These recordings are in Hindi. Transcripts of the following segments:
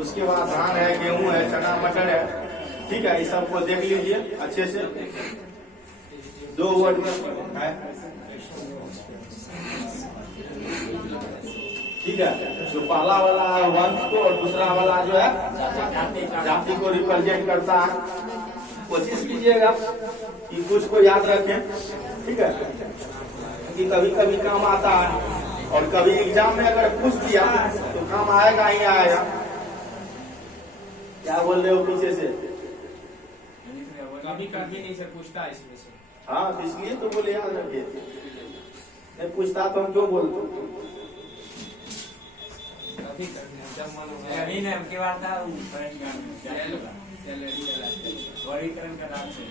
उसके बाद धान है, गेहूं है, चना मटर है, ठीक है। इस सबको देख लीजिए अच्छे से, 2 वर्ड में है, ठीक है। जो पहला वाला वंश को और दूसरा वाला जो है जाति को रिप्रेजेंट करता है। कोशिश कीजिएगा कि कुछ को याद रखें, ठीक है, कि कभी कभी काम आता है और कभी एग्जाम में अगर पूछ दिया तो काम आएगा ही आएगा। क्या बोल रहे हो पीछे से? कभी कभी नहीं सर पूछता इसमें से। हाँ, तो इसलिए तो बोले याद रखिए, नहीं पूछता तो हम क्यों बोलते? अभी ने हमके बात था वर्गीकरण का नाम से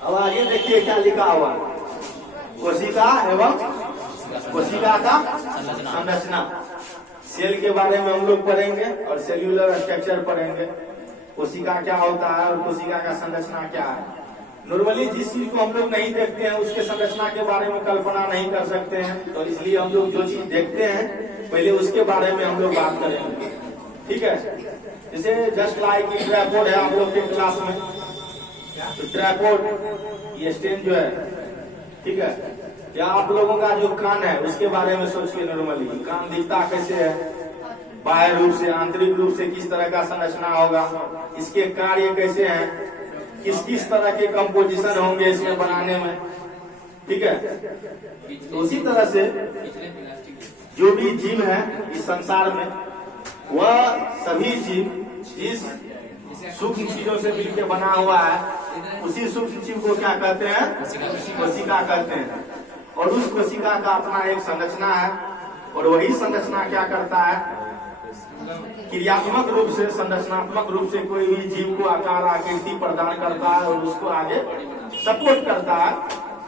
अब आगे देखिए क्या लिखा हुआ, कोशिका एवं कोशिका का संरचना। सेल के बारे में हम लोग पढ़ेंगे और सेल्यूलर स्ट्रक्चर पढ़ेंगे। कोशिका क्या होता है और कोशिका का संरचना क्या है। नॉर्मली जिस चीज को हम लोग नहीं देखते हैं उसके संरचना के बारे में कल्पना नहीं कर सकते हैं, तो इसलिए हम लोग जो चीज देखते हैं पहले उसके बारे में हम लोग बात करेंगे, ठीक है। जैसे जस्ट लाइक ट्राइपॉड है आप लोग के क्लास में, तो ट्राइपॉड ये स्टैंड जो है, ठीक है, या आप लोगों का जो कान है उसके बारे में सोचिए। नॉर्मली कान दिखता कैसे है, बाह्य रूप से, आंतरिक रूप से किस तरह का संरचना होगा, इसके कार्य कैसे हैं, किस किस तरह के कंपोजिशन होंगे इसमें बनाने में, ठीक है। तो उसी तरह से जो भी जीव है इस संसार में, वह सभी जीव जिस सूक्ष्म चीजों से मिलकर बना हुआ है उसी सूक्ष्म जीव को क्या कहते हैं? कोशिका कहते हैं। और उस कोशिका का अपना एक संरचना है और वही संरचना क्या करता है? क्रियात्मक रूप से, संरचनात्मक रूप से कोई भी जीव को आकार आकृति प्रदान करता है और उसको आगे सपोर्ट करता है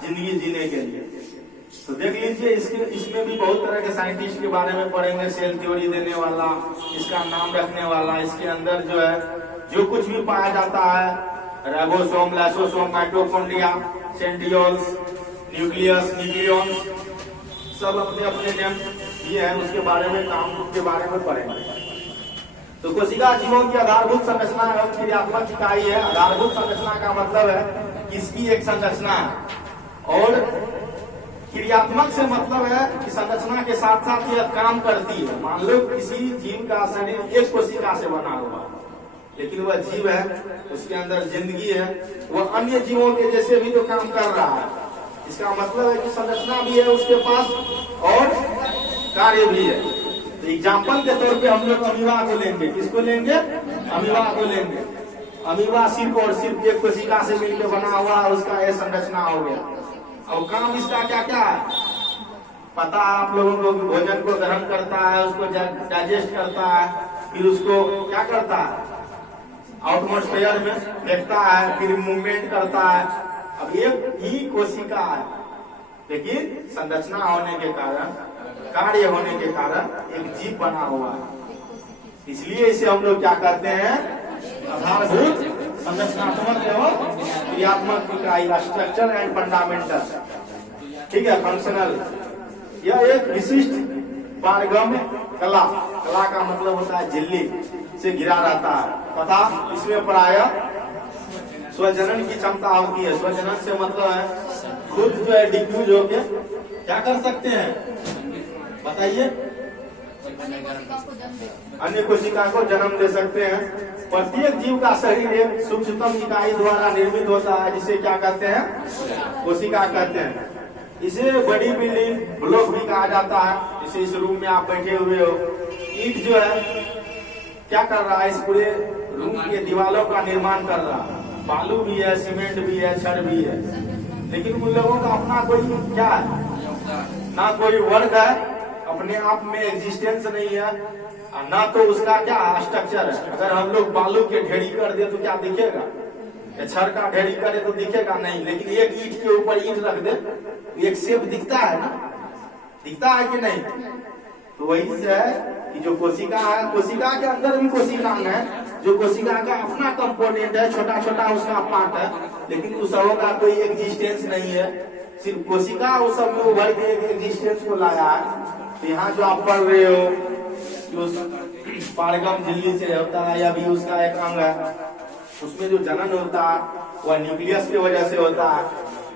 जिंदगी जीने के लिए। तो देख लीजिए इसमें भी बहुत तरह के साइंटिस्ट के बारे में पढ़ेंगे। सेल थ्योरी देने वाला, इसका नाम रखने वाला, इसके अंदर जो है जो कुछ भी पाया जाता है, ribosome, lysosome, mitochondria, centrioles, nucleus, nucleons, सब अपने अपने नेम ये है, उसके बारे में, काम के बारे में पढ़ेंगे। तो कोशिका जीवों की आधारभूत संरचना एवं क्रियात्मक इकाई है। आधारभूत संरचना का मतलब है इसकी एक संरचना है, और क्रियात्मक से मतलब है कि संरचना के साथ साथ यह काम करती है। मान लो किसी जीव का शरीर एक कोशिका से बना हुआ, लेकिन वह जीव है, उसके अंदर जिंदगी है, वह अन्य जीवों के जैसे भी तो काम कर रहा है। इसका मतलब है कि संरचना भी है उसके पास और कार्य भी है। तो एग्जाम्पल के तौर पे हम लोग अमीबा को लेंगे। किसको लेंगे? अमीबा को लेंगे। अमीबा सिर्फ और सिर्फ एक कोशिका से मिलकर बना हुआ, उसका यह संरचना हो गया। और काम इसका क्या क्या है पता है आप लोगों को? भोजन को ग्रहण करता है, उसको डाइजेस्ट करता है, फिर उसको क्या करता है? एटमॉस्फेयर में फेंकता है, फिर मूवमेंट करता है। अब एक ही कोशिका है, लेकिन संरचना होने के कारण, कार्य होने के कारण एक जीव बना हुआ है। इसलिए इसे हम लोग क्या कहते हैं? आधारभूत संरचनात्मक एवं क्रियात्मक इकाई, स्ट्रक्चर एंड फंडामेंटल, ठीक है, फंक्शनल। यह एक विशिष्ट पारगम्य कला, कला का मतलब होता है झिल्ली से घिरा रहता है तथा इसमें प्रायः स्वजनन की क्षमता होती है। स्वजनन से मतलब है खुद जो है डिफ्यूज होके क्या कर सकते हैं, बताइए? अन्य कोशिका को जन्म दे सकते हैं। प्रत्येक जीव का शरीर एक सूक्ष्मतम इकाई द्वारा निर्मित होता है, जिसे क्या कहते हैं? कोशिका कहते हैं। इसे बड़ी बिल्डिंग ब्लॉक भी कहा जाता है। जैसे इस रूम में आप बैठे हुए हो, ईंट जो है क्या कर रहा है? इस पूरे रूम के दीवारों का निर्माण कर रहा है। बालू भी है, सीमेंट भी है, छड़ भी है, लेकिन उन लोगों का अपना कोई क्या है? ना कोई वर्ग है, अपने आप में एग्जिस्टेंस नहीं है, ना तो उसका क्या स्ट्रक्चर है। अगर हम लोग बालू के ढेरी कर दे तो क्या दिखेगा? छड़ का ढेरी करे तो दिखेगा नहीं, लेकिन एक ईंट के ऊपर ईंट रख दे, एक शेप दिखता है ना, दिखता है कि नहीं? तो वही से है कि जो कोशिका है, कोशिका के अंदर भी कोशिकांग है, जो कोशिका का अपना कंपोनेंट है, छोटा छोटा उसका पार्ट है, लेकिन उस सबों का कोई एग्जिस्टेंस नहीं है। सिर्फ कोशिका वो सब में उभर के एक एग्जिस्टेंस को लाया है। तो यहाँ जो आप पढ़ रहे हो जो पारगम झिल्ली से होता है या भी उसका एक अंग है, उसमें जो जनन होता है वह न्यूक्लियस की वजह से होता है।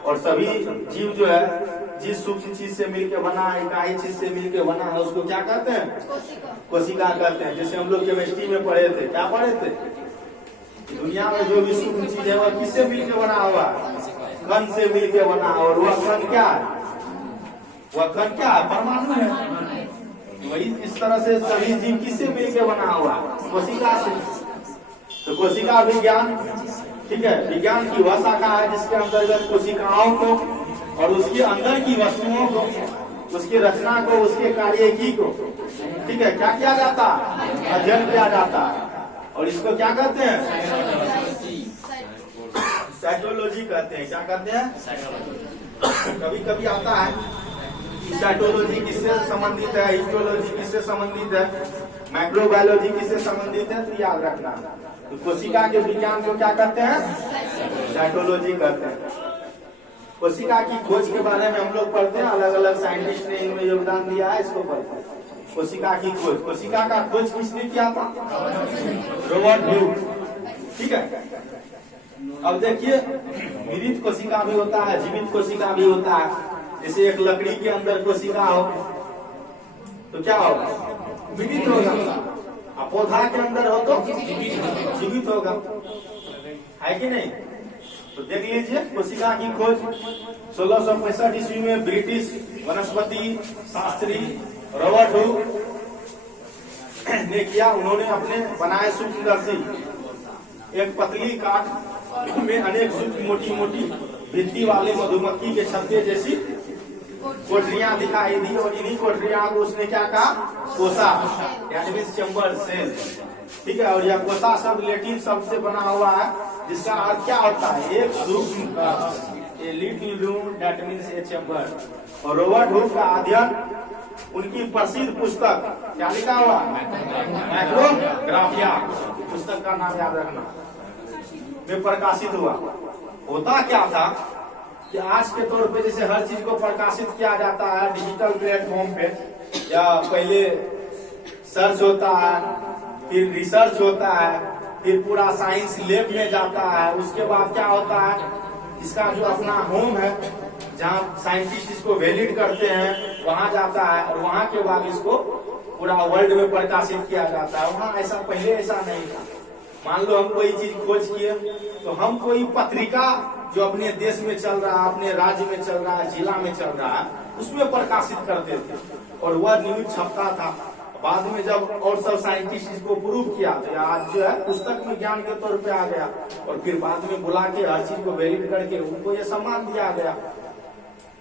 और सभी जीव जो है जिस सूक्ष्म चीज से मिलकर बना है, इकाई चीज से मिलकर बना है, उसको क्या कहते हैं? कोशिका कहते हैं। जैसे हम लोग केमिस्ट्री में पढ़े थे, क्या पढ़े थे? दुनिया में जो भी सूक्ष्म चीज है वह किससे मिलकर बना हुआ? कण से मिलकर बना। और वह कण क्या है? वह कण क्या है? परमाणु है। वही इस तरह से सभी जीव किससे मिलकर बना हुआ? कोशिका से। तो कोशिका विज्ञान, ठीक है, विज्ञान की वह शाखा है जिसके अंतर्गत कोशिकाओं को और उसके अंदर की वस्तुओं को, उसकी रचना को, उसके कार्यकी को, ठीक है, क्या किया जाता है? अध्ययन किया जाता है। और इसको क्या कहते हैं? साइटोलॉजी कहते हैं। क्या कहते हैं? कभी कभी आता है कि साइटोलॉजी किससे संबंधित है, हिस्टोलॉजी किससे संबंधित है, माइक्रोबायोलॉजी किससे संबंधित है, तो याद रखना। तो कोशिका के विज्ञान को क्या कहते हैं? साइटोलॉजी कहते हैं। कोशिका की खोज के बारे में हम लोग पढ़ते हैं, अलग अलग साइंटिस्ट ने इनमें योगदान दिया है, इसको पढ़ते हैं। कोशिका की खोज, कोशिका का खोज किसने किया था? रॉबर्ट ह्यूग, ठीक है। अब देखिए, मृत कोशिका भी होता है, जीवित कोशिका भी होता है। जैसे एक लकड़ी के अंदर कोशिका हो तो क्या होगा? मृत होगा। और पौधा के अंदर हो तो जीवित होगा, है कि नहीं? तो देख लीजिए कोशिका की खोज 1665 ईस्वी में ब्रिटिश वनस्पति शास्त्री रॉबर्ट ह्यूग ने किया। उन्होंने अपने बनाए सूक्ष्मदर्शी एक पतली काट में अनेक सूक्ष्म मोटी मोटी भित्ति वाले मधुमक्खी के छत्ते जैसी कोठरियां दिखाई दी। और इन्हीं कोठरियां को उसने क्या कहा? कोसा, यानी चैम्बर सेल, ठीक है। और यह कोसा शब्द लैटिन शब्द से बना हुआ है जिसका अर्थ क्या होता है? एक सूक्ष्म, little room, that means A chamber. और रॉबर्ट ह्यूग का अध्ययन उनकी प्रसिद्ध पुस्तक क्या लिखा हुआ? माइक्रोग्राफिया, पुस्तक का नाम याद रखना, में प्रकाशित हुआ। होता क्या था कि आज के तौर पे जैसे हर चीज को प्रकाशित किया जाता है डिजिटल प्लेटफॉर्म पे, या पहले सर्च होता है, फिर रिसर्च होता है, फिर पूरा साइंस लैब में जाता है, उसके बाद क्या होता है, इसका जो अपना होम है जहाँ साइंटिस्ट इसको वैलिड करते हैं वहां जाता है, और वहां के बाद इसको पूरा वर्ल्ड में प्रकाशित किया जाता है। वहाँ ऐसा, पहले ऐसा नहीं था। मान लो हम कोई चीज खोज किए तो हम कोई पत्रिका जो अपने देश में चल रहा है, अपने राज्य में चल रहा है, जिला में चल रहा है, उसमें प्रकाशित करते थे और वह न्यूज छपता था। बाद में जब और सब साइंटिस्ट इसको प्रूव किया तो आज जो है पुस्तक में ज्ञान के तौर पे आ गया, और फिर बाद में बुला के हर चीज को वैलिड करके उनको ये सम्मान दिया गया।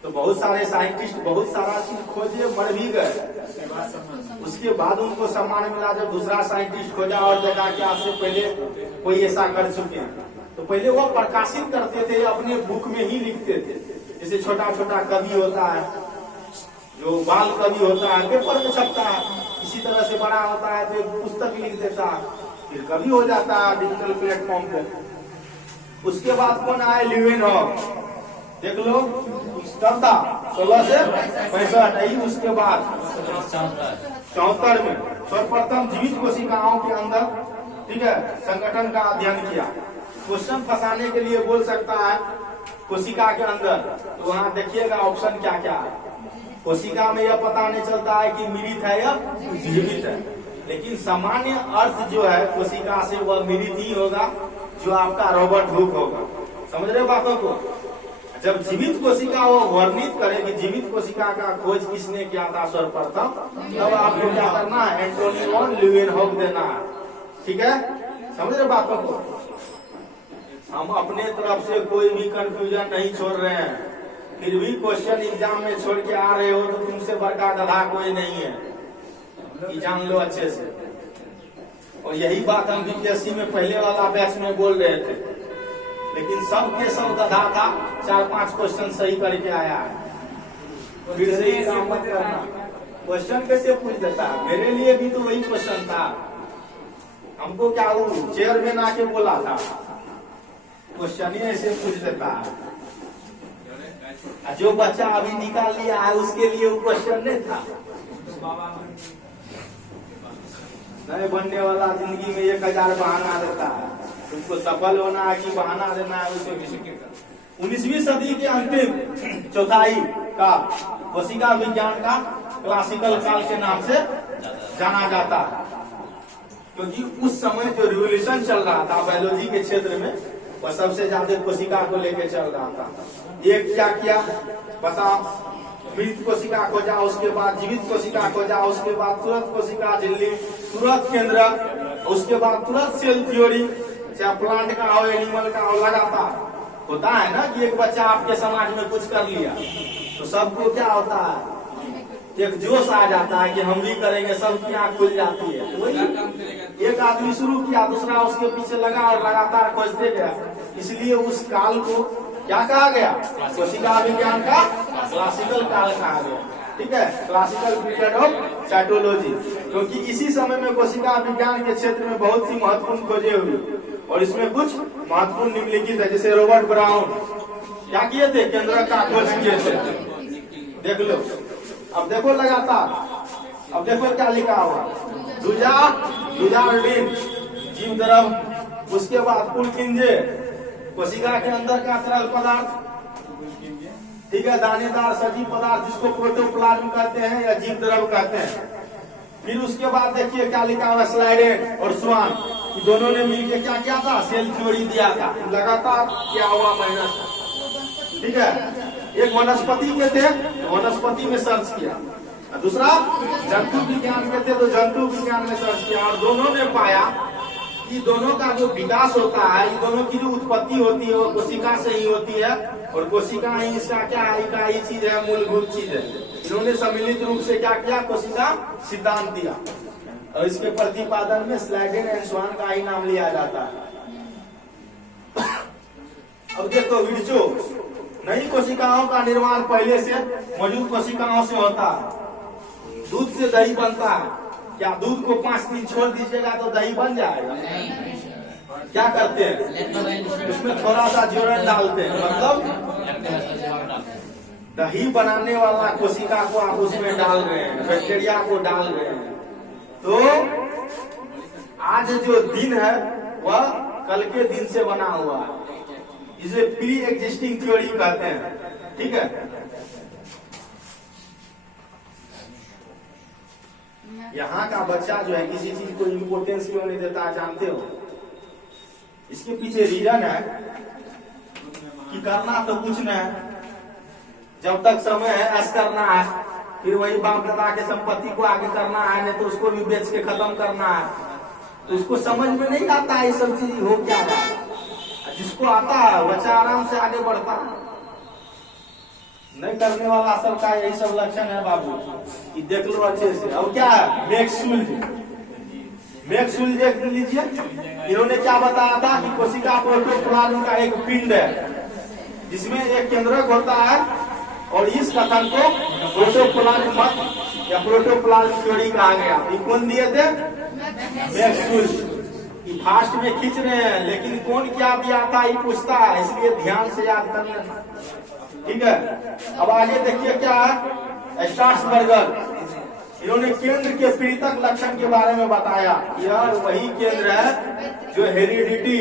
तो बहुत सारे साइंटिस्ट बहुत सारा चीज खोजे, मर भी गए, उसके बाद उनको सम्मान मिला जब दूसरा साइंटिस्ट खोजा और देखा कि आपसे पहले कोई ऐसा कर चुके हैं। तो पहले वो प्रकाशित करते थे, अपने बुक में ही लिखते थे। जैसे छोटा छोटा कवि होता है, जो बाल कवि होता है, पेपर में छपता है, इसी तरह से बड़ा होता है तो एक पुस्तक लिख देता है, फिर कवि हो जाता है डिजिटल प्लेटफॉर्म पे। उसके बाद कौन आए? ल्यूवेनहॉक, देख लो, कब था? 16 से 65। उसके बाद 74 में सर्वप्रथम जीवित कोशिकाओं के अंदर, ठीक है, संगठन का अध्ययन किया। क्वेश्चन फंसाने के लिए बोल सकता है कोशिका के अंदर, तो वहाँ देखिएगा ऑप्शन क्या क्या है। कोशिका में यह पता नहीं चलता है कि मृत है या जीवित है, लेकिन सामान्य अर्थ जो है कोशिका से वह मृत ही होगा, जो आपका रॉबर्ट ह्यूग होगा। समझ रहे बातों को? जब जीवित कोशिका वो वर्णित करे कि जीवित कोशिका का खोज किसने किया था सर्वप्रथम, तब आपको क्या करना है? एंटोनी वॉन ल्यूवेनहॉक देना है, ठीक है। समझ रहे बातों को? हम अपने तरफ से कोई भी कंफ्यूजन नहीं छोड़ रहे हैं, फिर भी क्वेश्चन एग्जाम में छोड़ के आ रहे हो तो तुमसे बड़का गधा कोई नहीं है, ये जान लो अच्छे से। और यही बात हम बीपीएससी में पहले वाला बैच में बोल रहे थे, लेकिन सब के सब गधा था, 4-5 क्वेश्चन सही करके आया है। फिर से ही काम मत करना। क्वेश्चन कैसे पूछ देता है? मेरे लिए भी तो वही क्वेश्चन था। हमको क्या वो चेयरमैन आके बोला था, क्वेश्चन ही ऐसे पूछ देता है। जो बच्चा अभी निकाल लिया है उसके लिए वो क्वेश्चन नहीं था। तो बाबा नहीं बनने वाला जिंदगी में 1000 बहाना देता है। तुमको सफल होना है कि बहाना देना है उसे। 19वीं सदी के अंतिम चौथाई का कोशिका विज्ञान का क्लासिकल काल के नाम से जाना जाता है, क्योंकि उस समय जो रिवोल्यूशन चल रहा था बायोलॉजी के क्षेत्र में, वह सबसे ज्यादा कोशिका को लेकर चल रहा था। एक क्या किया बताओ, मृत कोशिका खोजा, उसके बाद जीवित कोशिका खोजा, उसके बाद तुरंत कोशिका झिल्ली, तुरंत केंद्र, उसके बाद तुरंत सेल थ्योरी, चाहे प्लांट का हो एनिमल का हो। लगातार होता है ना कि एक बच्चा आपके समाज में कुछ कर लिया तो सबको क्या होता है, एक जोश आ जाता है कि हम भी करेंगे, सबकी आंख खुल जाती है। तो वही एक आदमी शुरू किया, दूसरा उसके पीछे लगा और लगातार खोजते गया। इसलिए उस काल को क्या कहा गया, कोशिका विज्ञान का क्लासिकल काल कहा गया। ठीक है, क्लासिकल पीरियड ऑफ साइटोलॉजी, क्योंकि इसी समय में कोशिका विज्ञान के क्षेत्र में बहुत सी महत्वपूर्ण खोजें हुई और इसमें कुछ महत्वपूर्ण निम्नलिखित है। जैसे रॉबर्ट ब्राउन क्या किए थे, केंद्र का खोज किए थे। देख लो, अब देखो लगातार, अब देखो क्या लिखा हुआ, डुजार्डिन जीव द्रव, उसके बाद पुलकिंजे कोशिका के अंदर का तरल पदार्थ, ठीक है, दानेदार सजीव पदार्थ जिसको प्रोटोप्लाज्म कहते हैं या जीव द्रव कहते हैं। फिर उसके बाद देखिए क्या लिखा हुआ, स्लाइडेन और स्वान, दोनों ने मिलकर क्या किया था, सेल थ्योरी दिया था। लगातार क्या हुआ, माइनस, ठीक है। एक वनस्पति के थे, वनस्पति में सर्च किया, दूसरा जंतु विज्ञान के थे तो जंतु विज्ञान में सर्च किया, और दोनों ने पाया कि दोनों का जो विकास होता है, इन दोनों की जो उत्पत्ति होती है वो कोशिका से ही होती है, और कोशिका ही इसका क्या है, इकाई चीज है, मूलभूत चीज है। इन्होंने सम्मिलित रूप से क्या किया, कोशिका सिद्धांत दिया, और इसके प्रतिपादन में स्लाइडेन एंड स्वान का ही नाम लिया जाता है। अब देखो विर्चो, नई कोशिकाओं का निर्माण पहले से मौजूद कोशिकाओं से होता है। दूध से दही बनता है, क्या दूध को 5 दिन छोड़ दीजिएगा तो दही बन जाएगा? क्या करते हैं, उसमें थोड़ा सा जोरन डालते हैं, मतलब दही बनाने वाला कोशिका को आप उसमें डाल रहे हैं, बैक्टीरिया को डाल रहे हैं। तो आज जो दिन है वह कल के दिन से बना हुआ है, इसे प्री एग्जिस्टिंग थ्योरी कहते हैं। ठीक है, यहाँ का बच्चा जो है किसी चीज को इम्पोर्टेंस क्यों नहीं देता है जानते हो? इसके पीछे रीजन है कि करना तो कुछ नहीं है, जब तक समय है ऐश करना है, फिर वही बाप दादा के संपत्ति को आगे करना है, नहीं तो उसको भी बेच के खत्म करना है। तो उसको समझ में नहीं आता है ये सब चीज हो क्या रहा है। जिसको आता है बच्चा आराम से आगे बढ़ता है, नहीं करने वाला सबका यही सब लक्षण है बाबू, कि देख लो अच्छे से। अब क्या है, मैक्सवेल देख लीजिए, इन्होंने क्या बताया था कि कोशिका प्रोटोप्लाज्म का एक पिंड है जिसमें एक केंद्रक होता है, और इस कथन को प्रोटोप्लाज्म मत या प्रोटोप्लाज्म थ्योरी कहा गया। ये कौन दिए थे, मैक्सवेल। फास्ट में खींच रहे हैं, लेकिन कौन क्या दिया था ये पूछता है, इसलिए ध्यान से याद कर लेना। ठीक है, अब आगे देखिए क्या है, स्ट्रासबर्गर, इन्होंने केंद्र के पीड़ितक लक्षण के बारे में बताया। यह वही केंद्र है जो हेरिडिटी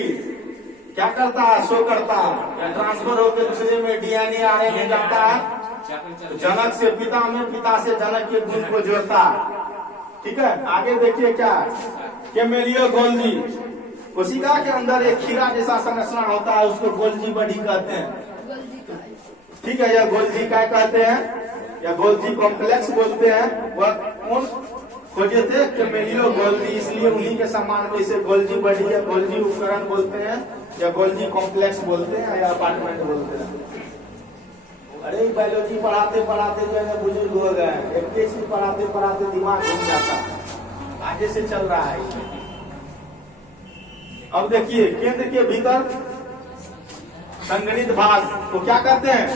क्या करता है, शो करता है, या ट्रांसफर होकर दूसरे में डीएनए आरएनए जाता है, तो जनक से पिता में, पिता से जनक के गुण को जोड़ता है। ठीक है, आगे देखिए क्या है, कैमेलियो गोल्जी, कोशिका के अंदर एक खीरा जैसा संरचना होता है, उसको गोल्जी बॉडी कहते हैं। ठीक है, यह गोल्जी क्या कहते हैं, या गोल्जी कॉम्प्लेक्स बोलते हैं। वह कौन खोजे थे, कैमेलियो गोल्जी, इसलिए उन्हीं के सम्मान में इसे गोल्जी बॉडी या गोल्जी उपकरण बोलते हैं, या गोल्जी कॉम्प्लेक्स बोलते हैं, या अपार्टमेंट बोलते हैं। अरे बायोलॉजी पढ़ाते पढ़ाते जो है बुजुर्ग हो गए, एक चीज पढ़ाते पढ़ाते दिमाग घूम जाता है, आगे से चल रहा है। अब देखिए केंद्र के भीतर संगणित भाग को क्या कहते हैं,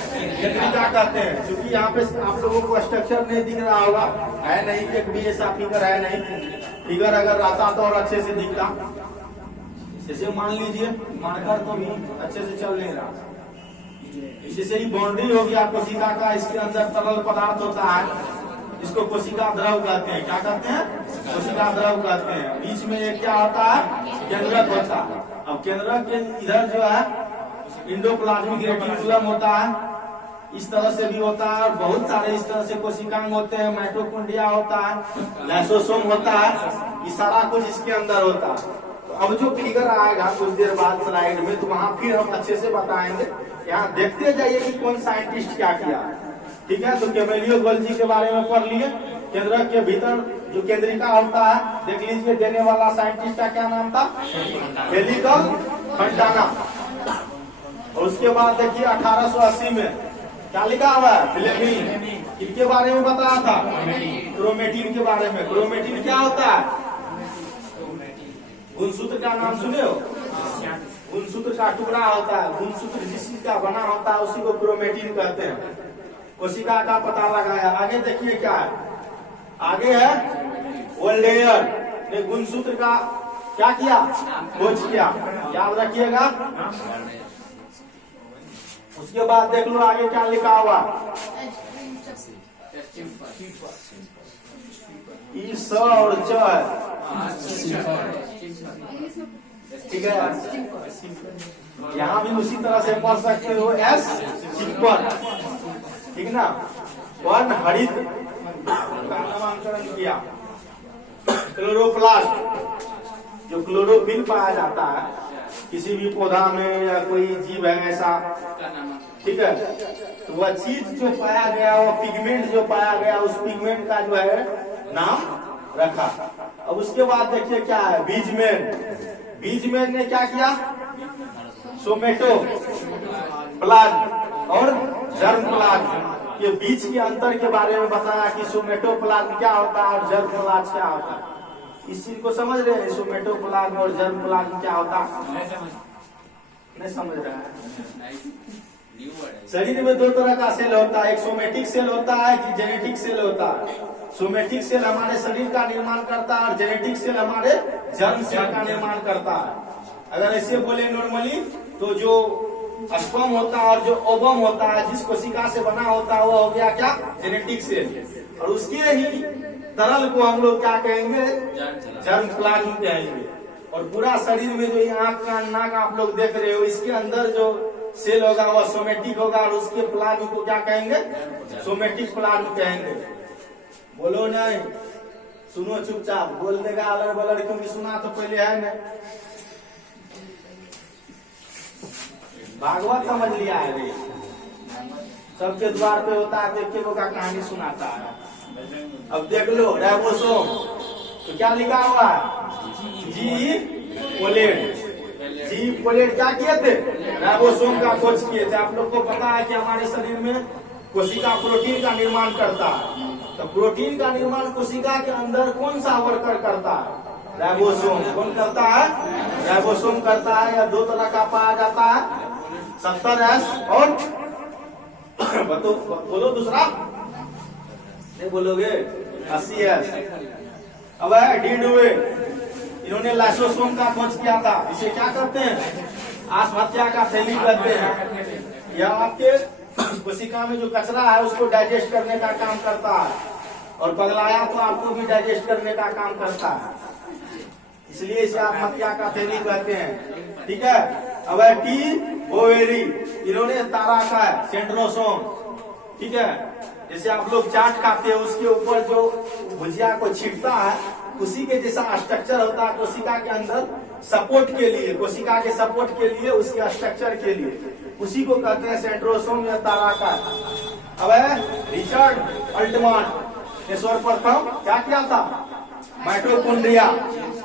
केंद्रिका कहते हैं। क्योंकि यहाँ पे आप लोगों को स्ट्रक्चर नहीं दिख रहा होगा, है नहीं, एक भी ऐसा फिगर है नहीं। फिगर अगर रहता तो और अच्छे से दिखता। जैसे मान लीजिए मार्कर तो भी अच्छे से चल नहीं रहा, इससे ही बाउंड्री हो गया कोशिका का। इसके अंदर तरल पदार्थ होता है, इसको कोशिका द्रव कहते हैं। क्या कहते हैं? कोशिका द्रव कहते हैं। बीच में एक क्या होता है? केंद्रक होता है। अब केंद्रक के इधर जो है इंडोप्लाज्मिक रेटिकुलम होता है, इस तरह से भी होता है। और बहुत सारे इस तरह से कोशिकांग होते हैं। माइटोकॉन्ड्रिया होता है, लाइसोसोम होता है, ये सारा कुछ इसके अंदर होता है। तो अब जो फिगर आएगा कुछ देर बाद स्लाइड में, तो वहाँ फिर हम अच्छे से बताएंगे। यहाँ देखते जाइए कि कौन साइंटिस्ट क्या किया है। ठीक है, तो कैमेलियो गोल्जी के बारे में पढ़ लिए। केंद्रक के भीतर जो केंद्रिका होता है, देख लीजिए। देने वाला साइंटिस्ट का क्या नाम था? हेलिकल फंटाना। और उसके बाद देखिए 1880 में क्या लिखा हुआ है? फ्लेमिंग। किसके बारे में बताया था? क्रोमेटिन के बारे में। क्रोमेटिन क्या होता है? गुणसूत्र का नाम सुने हो? गुणसूत्र का टुकड़ा होता है। गुणसूत्र जिस चीज का बना होता है उसी को क्रोमेटिन कहते हैं। कोशिका का पता लगाया। आगे देखिए क्या है? आगे है वोल्डेयर ने गुणसूत्र का क्या किया? खोज किया। याद रखिएगा। उसके बाद देख लो आगे क्या लिखा हुआ? ई स और च है। ठीक है, यहाँ भी उसी तरह से पढ़ सकते हो। एस सिंपल, ठीक ना। वन हरित का नामांकन किया। क्लोरोप्लास्ट, जो क्लोरोफिल पाया जाता है किसी भी पौधा में या कोई जीव है ऐसा, ठीक है, तो वह चीज जो पाया गया, वो पिगमेंट जो पाया गया, उस पिगमेंट का जो है नाम रखा। अब उसके बाद देखिए क्या है? बीजमैन। बीजमैन ने क्या किया? सोमेटो प्लाज्म और जर्म प्लाज्म के बीच के अंतर के बारे में बताया कि सोमेटोप्लाज्म क्या होता है और जर्म प्लाज्म क्या होता है। इस चीज को समझ रहे हैं? सोमेटोप्लाज्म और जर्म प्लाज्म क्या होता है? नहीं समझ रहा है। शरीर में दो तरह का सेल होता है, एक सोमेटिक सेल होता है कि जेनेटिक सेल होता है। सोमेटिक सेल हमारे शरीर का निर्माण करता है और जेनेटिक सेल हमारे जर्म सेल का निर्माण करता है। अगर ऐसे बोले नॉर्मली तो जो स्पर्म होता है और जो ओवम होता है, जिस कोशिका से बना होता है, वो हो गया क्या? Genetic cell. और उसके ही तरल को हम लोग क्या कहेंगे? जर्म प्लाज्म कहेंगे। और पूरा शरीर में जो ये आंख का नाक आप लोग देख रहे हो, इसके अंदर जो सेल होगा वह सोमेटिक होगा और उसके प्लाज्म को क्या कहेंगे? सोमेटिक प्लाज्म कहेंगे। बोलो नहीं, सुनो चुपचाप। बोल देगा अलर बलर, क्योंकि सुना तो पहले है ना। भागवत समझ लिया है रे। सबके द्वार पे होता है, देख के लोग का कहानी सुनाता है। अब देख लो राइबोसोम, तो क्या लिखा हुआ है? जी पोलेट। जी पोलेट क्या किए थे? राइबोसोम का खोज किए थे। आप लोग को पता है कि हमारे शरीर में कोशिका प्रोटीन का निर्माण करता है। तो प्रोटीन का निर्माण कोशिका के अंदर कौन सा वर्कर करता है? राइबोसोम। कौन करता है? राइबोसोम करता है। या दो तरह का पाया जाता है, 70S और बोलो दूसरा नहीं बोलोगे? 80S। अब है डी डुवे, इन्होंने लाइसोसोम का खोज किया था। इसे क्या कहते हैं? आत्महत्या का थैली कहते हैं। यह आपके कोशिका में जो कचरा है उसको डाइजेस्ट करने का काम करता है, और पगलाया तो आपको भी डाइजेस्ट करने का काम करता है, इसलिए इसे आत्महत्या का थैली कहते हैं। ठीक है। अब है टी बोवेरी, इन्होंने तारा का है सेंट्रोसोम। ठीक है, जैसे आप लोग चाट खाते हैं उसके ऊपर जो भुजिया को छिड़कता है, उसी के जैसा स्ट्रक्चर होता है कोशिका के अंदर, सपोर्ट के लिए, कोशिका के सपोर्ट के लिए, उसके स्ट्रक्चर के लिए, उसी को कहते हैं सेंट्रोसोम या तारा का। अब है रिचर्ड अल्टमान ने सर्वप्रथम क्या किया था? माइटोकॉन्ड्रिया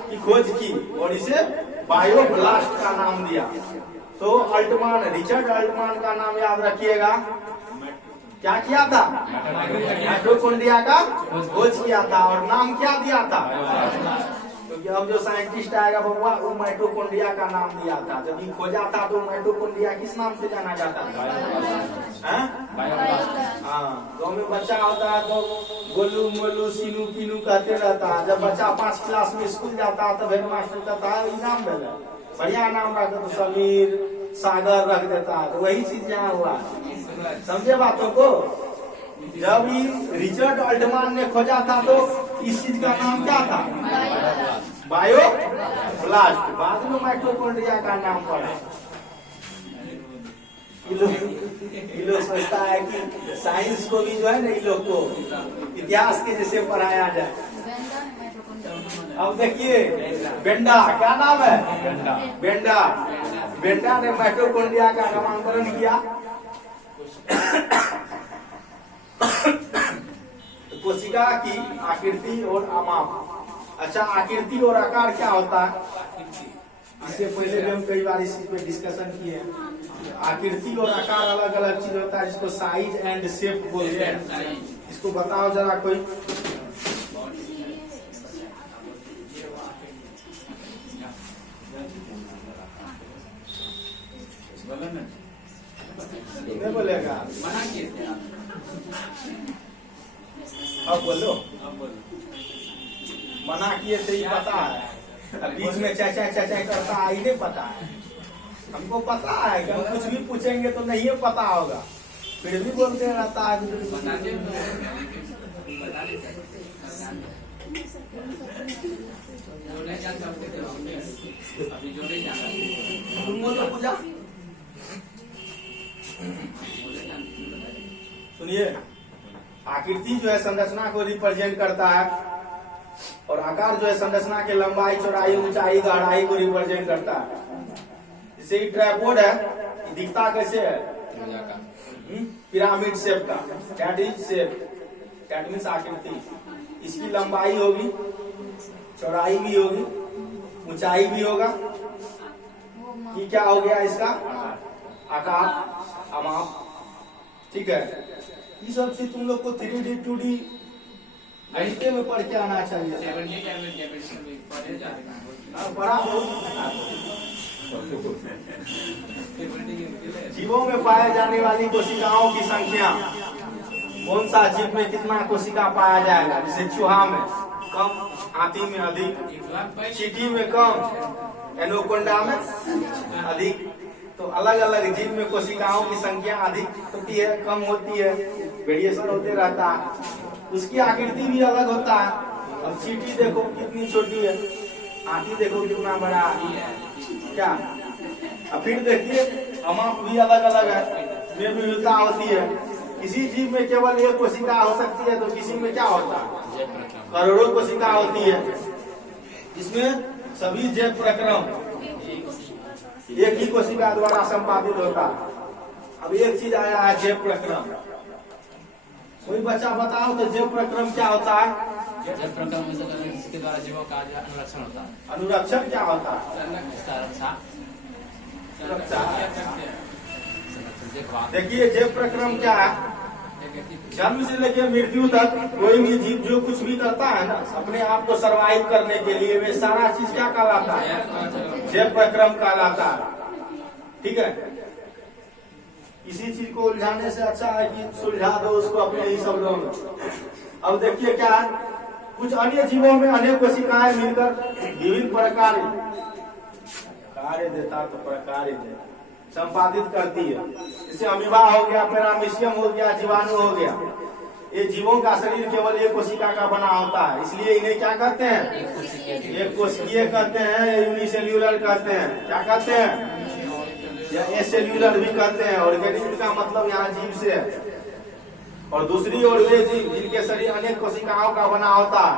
की खोज की और इसे बायोब्लास्ट का नाम दिया। तो अल्टमान, रिचर्ड अल्टमान का नाम याद रखिएगा। क्या किया था? माइटोकॉन्ड्रिया का खोज किया था और नाम क्या दिया था? क्योंकि अब जो साइंटिस्ट आएगा बबुआ, वो माइटोकॉन्ड्रिया का नाम दिया था। जब ये खोजा था तो माइटोकॉन्ड्रिया किस नाम से जाना जाता था? हाँ, गाँव में बच्चा होता है तो गोलू मोलू सीनू कीनू कहते रहता है। जब बच्चा 5 क्लास में स्कूल जाता है तो हेड मास्टर कहता है इनाम दे, बढ़िया नाम रखा तो समीर, सागर रख देता है। तो वही चीज यहाँ हुआ, समझे बातों को। जब ये रिचर्ड ऑल्टमान ने खोजा था तो इस चीज का नाम क्या था, बायोब्लास्ट। बाद में माइटोकॉन्ड्रिया का नाम पड़ा। ये लोग सोचता है कि साइंस को भी जो है ना, ये लोग को इतिहास के जैसे पढ़ाया जाए। अब देखिए बेंडा, क्या नाम है, बेंडा ने माइटोकॉन्ड्रिया का नामकरण किया। कोशिका की आकृति और आमाप। अच्छा, आकृति और आकार क्या होता है, इससे पहले भी हम कई बार इस पे डिस्कशन किए हैं। आकृति और आकार अलग अलग चीज होता है, जिसको साइज एंड शेप बोलते हैं। इसको बताओ जरा कोई। नहीं बोलेगा, मना किए थे आप। अब बोलो। मना किए थे, ये पता है। बीच में चाचा करता है, नहीं पता है। हमको पता है कि हम कुछ भी पूछेंगे तो नहीं पता होगा, फिर भी बोलते रहता है। तुम बोलो पूजा। सुनिए, आकृति जो है संरचना को रिप्रेजेंट करता है, और आकार जो है संरचना के लंबाई, चौड़ाई, ऊंचाई, गहराई को रिप्रेजेंट करता है। जैसे ये ट्राइपॉड है, ये दिखता कैसे है, पिरामिड शेप का। That is shape, that means आकृति। इसकी लंबाई होगी, चौड़ाई भी होगी, ऊंचाई भी होगा। ये क्या हो गया, इसका आकार, आमाप। ठीक है, ये सब चीज तुम लोग को 3D 2D गणित में पढ़ के आना चाहिए। बड़ा जीवों में पाए जाने वाली कोशिकाओं की संख्या, कौन सा जीव में कितना कोशिका पाया जाएगा। जैसे चूहा में कम, हाथी में अधिक, चींटी में कम, एनोकोंडा में अधिक। तो अलग अलग जीव में कोशिकाओं की संख्या अधिक होती है, कम होती है, वेरिएशन होते रहता है। उसकी आकृति भी अलग होता है। अब चींटी देखो कितनी छोटी है, हाथी देखो कितना बड़ा है, क्या। अब फिर देखिए अमाप भी अलग अलग है, में विविधता होती है। किसी जीव में केवल एक कोशिका हो सकती है, तो किसी में क्या होता है, करोड़ों कोशिका होती है। इसमें सभी जैव प्रक्रम एक ही कोशिका द्वारा संपादित होता है। अब एक चीज आया है जैव प्रक्रम। कोई बच्चा बताओ तो जैव प्रक्रम क्या होता है। जैव प्रक्रम जिसके द्वारा जीवों का अनुरक्षण होता है। अनुरक्षण क्या होता है, देखिए जैव प्रक्रम क्या है। जन्म से लेकर मृत्यु तक कोई भी जीव जो कुछ भी करता है ना, अपने आप को सरवाइव करने के लिए, वे सारा चीज क्या कहलाता है, जैव प्रक्रम कहलाता है। ठीक है, इसी चीज को उलझाने से अच्छा है कि सुलझा दो उसको अपने ही शब्दों में। अब देखिए क्या है, कुछ अन्य जीवों में अनेक कोशिकाएं मिलकर विभिन्न प्रकार कार्य देता, तो प्रकार संपादित करती है। जैसे अमीबा हो गया, पैरामीशियम हो गया, जीवाणु हो गया। ये जीवों का शरीर केवल एक कोशिका का बना होता है, इसलिए इन्हें क्या कहते हैं, एक कोशिकीय कहते हैं, यूनिसेल्यूलर कहते हैं। क्या कहते हैं, या एसेल्यूलर भी कहते हैं। ऑर्गेनिज्म का मतलब यहाँ जीव से है। और दूसरी ओर वे जीव जिनके शरीर अनेक कोशिकाओं का बना होता है,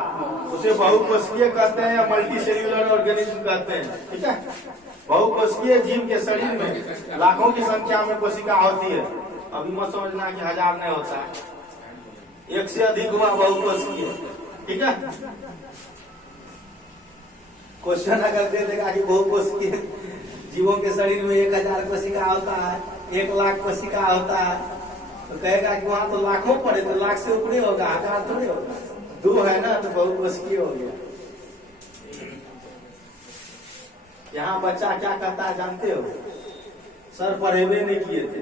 उसे बहुकोशिकीय कहते हैं या मल्टी सेल्यूलर ऑर्गेनिज्म कहते हैं। ठीक है, बहुकोशिकीय जीव के शरीर में लाखों की संख्या में कोशिका होती है। अभी मत समझना कि 1000 नहीं होता है, एक से अधिक हुआ बहुकोशिकीय। ठीक है, क्वेश्चन अगर दे देगा कि बहुकोशिकीय जीवों के शरीर में 1000 कोशिका होता है, 1 लाख कोशिका होता है, तो कहेगा कि वहां तो लाखों पड़े, तो लाख से ऊपर होगा, 1000 थोड़े होगा। 2 है ना, तो बहुकोशिकीय हो गया। यहाँ बच्चा क्या कहता है जानते हो, सर पढ़ेबे नहीं किए थे।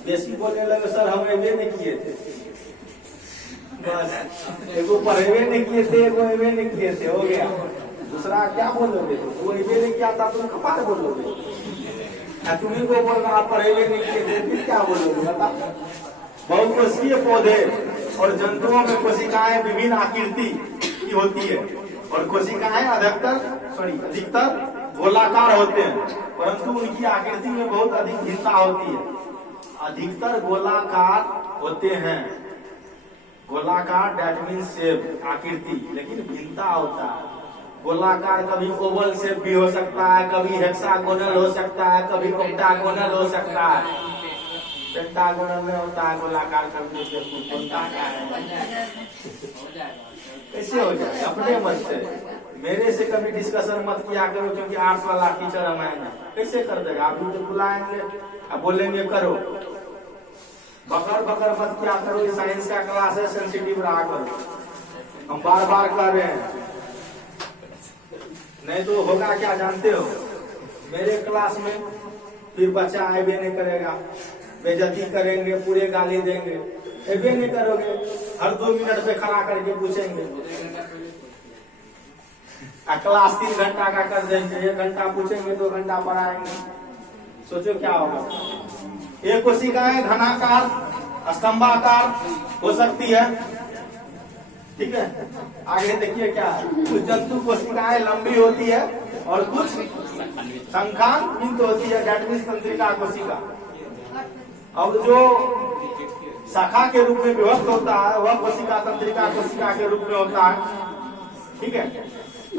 बेसी बोलने लगे सर हम एबे नहीं किए थे। बस एगो पढ़ेबे नहीं किए थे, एगो एबे नहीं किए थे, हो गया। दूसरा क्या बोलोगे, वो एबे नहीं किया था तुम कहाँ बोलोगे। तुम्ही को बोल रहा पढ़ेंगे नहीं किए थे, फिर क्या बोलोगे बता। बहुकोषीय पौधे और जंतुओं में कोशिकाएं विभिन्न आकृति की होती है और कोशिकाएं अधिकतर गोलाकार होते हैं, परंतु उनकी आकृति में बहुत अधिक भिन्नता होती है। अधिकतर गोलाकार होते हैं, गोलाकार डेट मीन शेप आकृति, लेकिन भिन्नता होता है। गोलाकार कभी ओवल शेप भी हो सकता है, कभी हेक्सागोनल हो सकता है, कभी ऑक्टागोनल हो सकता है। पेंटागोनल में होता है गोलाकार, कभी कैसे हो जाए अपने मन से। मेरे से कभी डिस्कशन मत किया करो, क्योंकि आर्ट्स वाला टीचर हमारे कैसे कर देगा। आप तो बुलाएंगे अब बोलेंगे करो, बकर बकर मत किया करो। ये साइंस का क्लास है, सेंसिटिव रहा करो। हम बार बार कर रहे हैं, नहीं तो होगा क्या जानते हो, मेरे क्लास में फिर बच्चा आए नहीं करेगा, बेइज्जती करेंगे, पूरे गाली देंगे, ऐसे नहीं करोगे। हर 2 मिनट पे खड़ा करके पूछेंगे, क्लास 3 घंटा का कर देंगे, 1 घंटा पूछेंगे, 2 घंटा पढ़ाएंगे। सोचो क्या होगा। एक कोशिकाएं घनाकार स्तंभाकार हो सकती है, ठीक है। आगे देखिए क्या है, कुछ जंतु कोशिकाएं लंबी होती है और कुछ शंखान्वित होती है, डेट मीन्स तंत्रिका कोशिका। अब जो शाखा के रूप में विभक्त होता है वह कोशिका तंत्रिका कोशिका के रूप में होता है, ठीक है।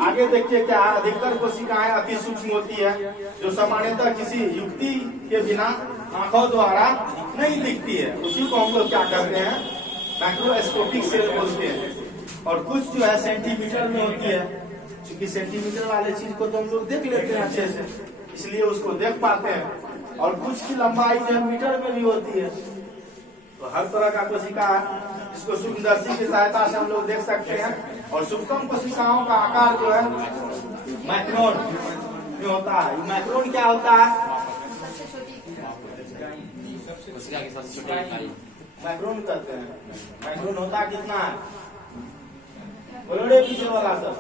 आगे देखिए क्या है, अधिकतर कोशिकाएं अति सूक्ष्म होती है, जो सामान्यतः किसी युक्ति के बिना आंखों द्वारा नहीं दिखती है। उसी को हम लोग क्या कहते हैं, माइक्रोस्कोपिक सेल बोलते हैं। और कुछ जो है सेंटीमीटर में होती है, क्योंकि सेंटीमीटर वाले चीज को तो हम लोग देख लेते हैं अच्छे से, इसलिए उसको देख पाते हैं। और कुछ की लंबाई जो है मीटर में भी होती है। तो हर तरह का कोशिका जिसको सूक्ष्मदर्शी की सहायता से हम लोग देख सकते हैं। और सूक्ष्म कोशिकाओं का आकार जो है माइक्रोन में होता है। माइक्रोन क्या होता है, कोशिका की सबसे छोटी इकाई माइक्रोन कहते हैं। माइक्रोन होता कितना है, बोलो रे पीछे वाला सब।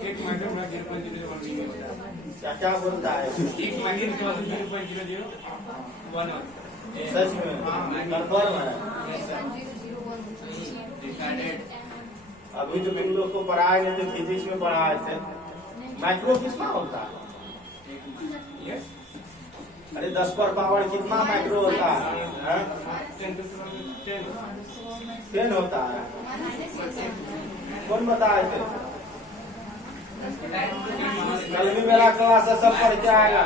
एक माइक्रोन में 0.001 मिली होता है। क्या बोलता है, एक माइक्रोन के बाद 0.001 सच में कंफर्म है। अभी जो तुम लोग को पढ़ाए गए थे फिजिक्स में पढ़ाए थे, माइक्रो कितना होता है। अरे 10 पर पावर कितना माइक्रो होता है, 10 होता है। कौन बताए थे, कल भी मेरा क्लास है, सब पढ़ के आएगा।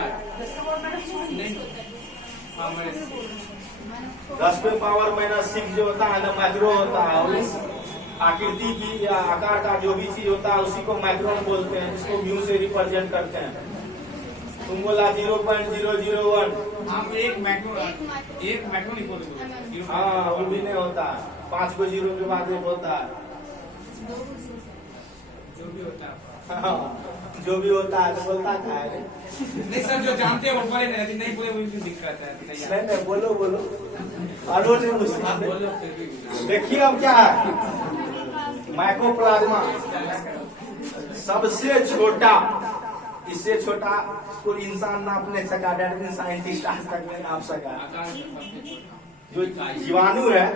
10 पे पावर -6 जो होता है ना माइक्रो होता है। और इस आकृति की या आकार का जो भी चीज होता है उसी को माइक्रोन बोलते हैं, जिसको म्यू से रिप्रेजेंट करते हैं। तुम बोला 0.001, एक माइक्रोन इक्वल टू, हाँ वो भी नहीं होता है। 5 को 0 के बाद एक होता है, जो भी होता है। हाँ, जो भी होता है तो बोलता क्या है। नहीं सर, जो जानते हैं वो बोले, नहीं बोले वही दिक्कत है। नहीं बोलो बोलो, आलो नहीं मुझसे। देखिए अब क्या है, माइक्रोप्लाज्मा सबसे छोटा, इससे छोटा कोई इंसान नाप नहीं सका, डेट मीन साइंटिस्ट आज तक नहीं नाप सका। जो जीवाणु है,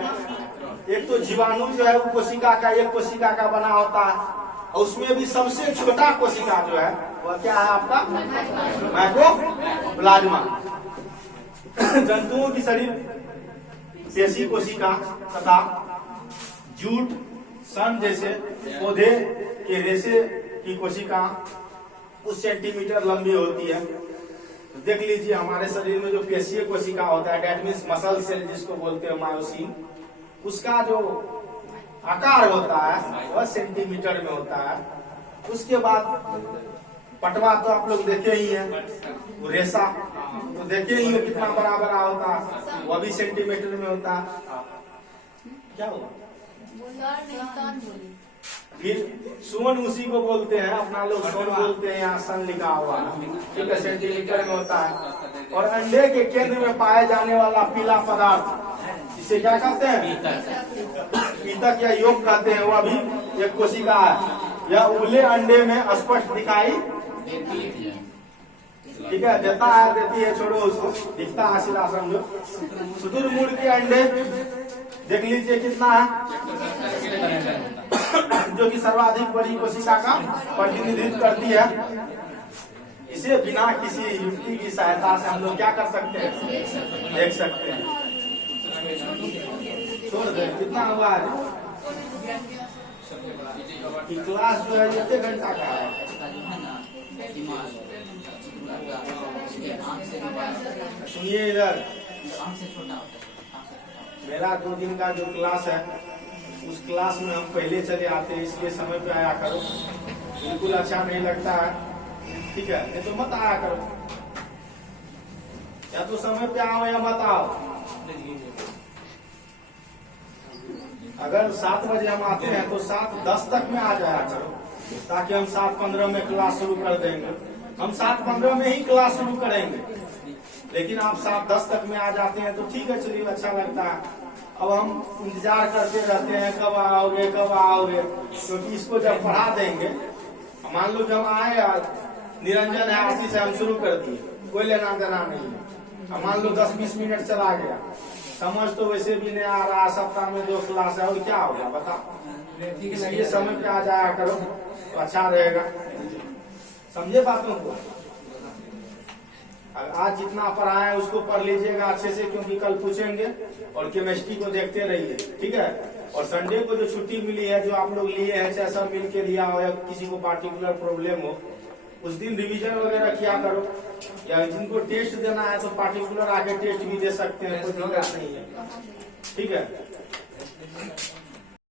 एक तो जीवाणु जो है वो कोशिका का, एक कोशिका का बना होता है। और उसमें भी सबसे छोटा कोशिका जो है वह क्या है आपका, माइक्रोप्लाज्मा। जंतुओं की शरीर पेशी कोशिका तथा जूट सन जैसे पौधे के रेशे की कोशिका कुछ सेंटीमीटर लंबी होती है। तो देख लीजिए हमारे शरीर में जो पेशीय कोशिका होता है, डेट मीन्स मसल सेल जिसको बोलते हैं मायोसिन, उसका जो आकार होता है वह सेंटीमीटर में होता है। उसके बाद पटवा तो आप लोग देखे ही हैं, वो रेशा तो देखे ही हो कितना बड़ा बड़ा होता है, वह भी सेंटीमीटर में होता है। क्या होगा, फिर सोन उसी को बोलते हैं, अपना लोग सोन बोलते हैं, यहाँ सन लिखा हुआ है, ठीक है, सेंटीमीटर में होता है। और अंडे के केंद्र में पाए जाने वाला पीला पदार्थ इसे क्या कहते हैं, पीतक या योग कहते हैं, वह भी एक कोशिका है। यह उबले अंडे में स्पष्ट दिखाई ठीक है, देता है देती है, छोड़ो उसको, दिखता है सीधा समझो। शुतुरमुर्ग के अंडे देख लीजिए कितना है, जो कि सर्वाधिक बड़ी कोशिका का प्रतिनिधित्व करती है। इसे बिना किसी युक्ति की सहायता से हम लोग क्या कर सकते हैं, देख सकते हैं। छोड़ दे, कितना हुआ है कि क्लास जो है कितने घंटा का है? सुनिए इधर, मेरा 2 दिन का जो क्लास है उस क्लास में हम पहले चले आते हैं, इसलिए समय पे आया करो। बिल्कुल अच्छा नहीं लगता है, ठीक है, नहीं तो मत आया करो, या तो समय पे आओ या मत आओ। अगर 7 बजे हम आते हैं तो 7:10 तक में आ जाया करो, ताकि हम 7:15 में क्लास शुरू कर देंगे। हम 7:15 में ही क्लास शुरू करेंगे, लेकिन आप 7:10 तक में आ जाते हैं तो ठीक है, चलिए अच्छा लगता है। अब हम इंतजार करते रहते हैं कब आओगे कब आओगे, क्योंकि इसको जब पढ़ा देंगे, मान लो जब आए निरंजन है आशीष से हम शुरू कर दिए, कोई लेना देना नहीं है। अब मान लो 10-20 मिनट चला गया, समझ तो वैसे भी नहीं आ रहा, सप्ताह में 2 क्लास है और क्या होगा बताओ। इसलिए समय पे आ जाया करो तो अच्छा रहेगा, समझे बातों को। आज जितना पढ़ा है उसको पढ़ लीजिएगा अच्छे से, क्योंकि कल पूछेंगे, और केमिस्ट्री को देखते रहिए, ठीक है। और संडे को जो छुट्टी मिली है, जो आप लोग लिए हैं, चाहे सब मिल के लिया हो या किसी को पार्टिकुलर प्रॉब्लम हो, उस दिन रिवीजन वगैरह किया करो, या जिनको टेस्ट देना है तो पार्टिकुलर आके टेस्ट भी दे सकते हैं, कोई दिक्कत नहीं है, ठीक है।